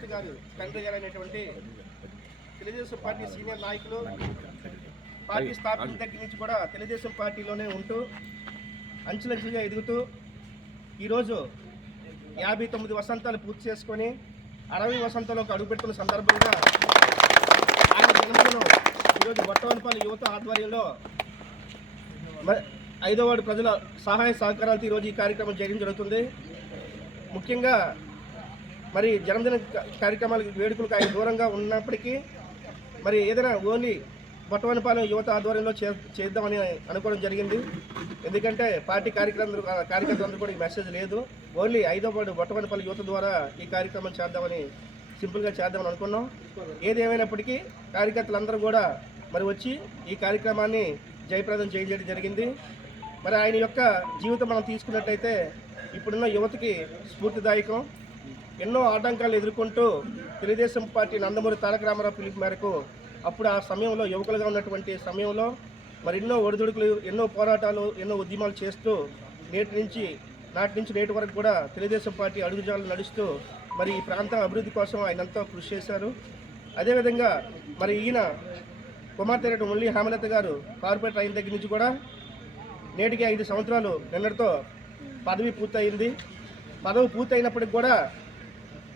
హేమలత గారు తండ్రి గారైనటువంటి Telugu Desam party senior నాయకులు, పార్టీ స్థాపించిన దగ్గర నుంచి కూడా తెలుగుదేశం పార్టీలోనే ఉంటూ అంచెలంచెలుగా ఎదుగుతూ ఈరోజు 59 వసంతాలు పూర్తి చేసుకొని 60 వసంతంలోకి అడుగుపెట్టుకున్న సందర్భంగా ఆయన జన్మదినం ఈరోజు బొట్టవనపల్లి యువత ఆధ్వర్యంలో 5వ వార్డు ప్రజల సహాయ సహకారాలతో ఈరోజు ఈ కార్యక్రమం చేయడం జరుగుతుంది. ముఖ్యంగా మరి జన్మదిన కార్యక్రమాలకు వేడుకలకు ఆయన దూరంగా ఉన్నప్పటికీ మరి ఏదైనా ఓన్లీ బొట్టవనపాలెం యువత ఆధ్వర్యంలో చేద్దామని అనుకోవడం జరిగింది. ఎందుకంటే పార్టీ కార్యకర్తలందరూ కూడా ఈ మెసేజ్ లేదు. ఓన్లీ 5వ వార్డు బొట్టవనపల్లి యువత ద్వారా ఈ కార్యక్రమం చేద్దామని సింపుల్గా చేద్దామని అనుకున్నాం. ఏది ఏమైనప్పటికీ కార్యకర్తలందరూ కూడా మరి వచ్చి ఈ కార్యక్రమాన్ని జయప్రదం చేయడం జరిగింది. మరి ఆయన యొక్క జీవితం మనం తీసుకున్నట్టయితే ఇప్పుడున్న యువతకి స్ఫూర్తిదాయకం. ఎన్నో ఆటంకాలు ఎదుర్కొంటూ తెలుగుదేశం పార్టీ నందమూరి తారక రామారావు పిలుపు మేరకు అప్పుడు ఆ సమయంలో యువకులుగా ఉన్నటువంటి సమయంలో మరి ఎన్నో ఒడిదుడుకులు, ఎన్నో పోరాటాలు, ఎన్నో ఉద్యమాలు చేస్తూ నాటి నుంచి నేటి వరకు కూడా తెలుగుదేశం పార్టీ అడుగుజాడలు నడుస్తూ మరి ఈ ప్రాంతం అభివృద్ధి కోసం ఆయన ఎంతో కృషి చేశారు. అదేవిధంగా మరి ఈయన కుమార్తె మురళీ హేమలత గారు కార్పొరేటర్ అయిన దగ్గర నుంచి కూడా నేటికి 5 సంవత్సరాలు నిన్నటితో పదవి పూర్తయింది. పదవి పూర్తయినప్పటికి కూడా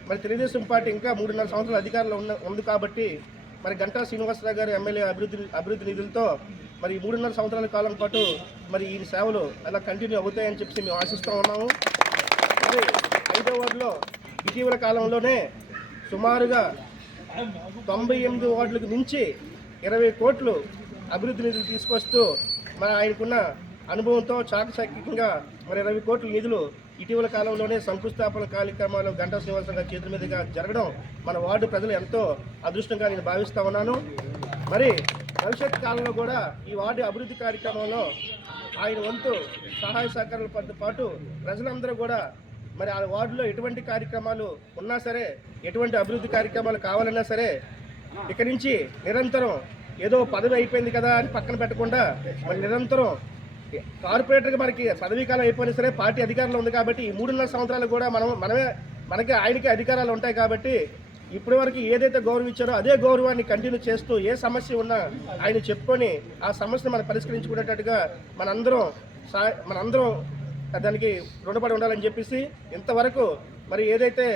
మరి తెలుగుదేశం పార్టీ ఇంకా 3.5 సంవత్సరాల అధికారంలో ఉంది కాబట్టి మరి గంటా శ్రీనివాసరావు గారు ఎమ్మెల్యే అభివృద్ధి నిధులతో మరి 3.5 సంవత్సరాల కాలం పాటు మరి ఈ సేవలు అలా కంటిన్యూ అవుతాయని చెప్పి మేము ఆశిస్తూ ఉన్నాము. మరి 5వ వార్డులో ఇటీవల కాలంలోనే సుమారుగా 98 వార్డులకు మించి 20 కోట్లు అభివృద్ధి నిధులు తీసుకొస్తూ మరి ఆయనకున్న అనుభవంతో చాకచక్యంగా మరి 20 కోట్ల నిధులు ఇటీవల కాలంలోనే శంకుస్థాపన కార్యక్రమాలు గంటా శ్రీనివాసరావు గారి చేతుల మీదుగా జరగడం మన వార్డు ప్రజలు ఎంతో అదృష్టంగా నేను భావిస్తూ ఉన్నాను. మరి భవిష్యత్ కాలంలో కూడా ఈ వార్డు అభివృద్ధి కార్యక్రమంలో ఆయన వంతు సహాయ సహకారాలతో పాటు ప్రజలందరూ కూడా మరి ఆ వార్డులో ఎటువంటి కార్యక్రమాలు ఉన్నా సరే, ఎటువంటి అభివృద్ధి కార్యక్రమాలు కావాలన్నా సరే ఇక్కడి నుంచి నిరంతరం ఏదో పదవి అయిపోయింది కదా అని పక్కన పెట్టకుండా మరి నిరంతరం కార్పొరేటర్గా మనకి పదవీ కాలం అయిపోయినా సరే పార్టీ అధికారంలో ఉంది కాబట్టి ఈ 3.5 సంవత్సరాలు కూడా మనకి ఆయనకి అధికారాలు ఉంటాయి కాబట్టి ఇప్పటి వరకు ఏదైతే గౌరవం ఇచ్చారో అదే గౌరవాన్ని కంటిన్యూ చేస్తూ ఏ సమస్య ఉన్నా ఆయన చెప్పుకొని ఆ సమస్యను మనం పరిష్కరించుకునేటట్టుగా మనందరం దానికి రుణపడి ఉండాలని చెప్పేసి ఇంతవరకు మరి ఏదైతే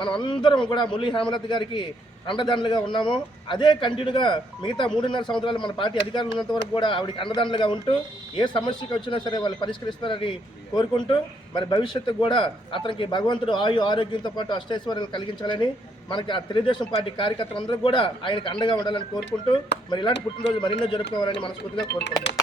మనం అందరం కూడా మురళీ హేమలత గారికి అండదండలుగా ఉన్నామో అదే కంటిన్యూగా మిగతా 3.5 సంవత్సరాలు మన పార్టీ అధికారులు ఉన్నంత వరకు కూడా ఆవిడకి అండదండలుగా ఉంటూ ఏ సమస్యకి వచ్చినా సరే వాళ్ళు పరిష్కరిస్తారని కోరుకుంటూ మరి భవిష్యత్తు కూడా అతనికి భగవంతుడు ఆరోగ్యంతో పాటు అష్టైశ్వర్యాలు కలిగించాలని మనకి ఆ తెలుగుదేశం పార్టీ కార్యకర్తలందరూ కూడా ఆయనకు అండగా ఉండాలని కోరుకుంటూ మరి ఇలాంటి పుట్టినరోజు మరెన్నో జరుపుకోవాలని మనస్ఫూర్తిగా కోరుకుంటాం.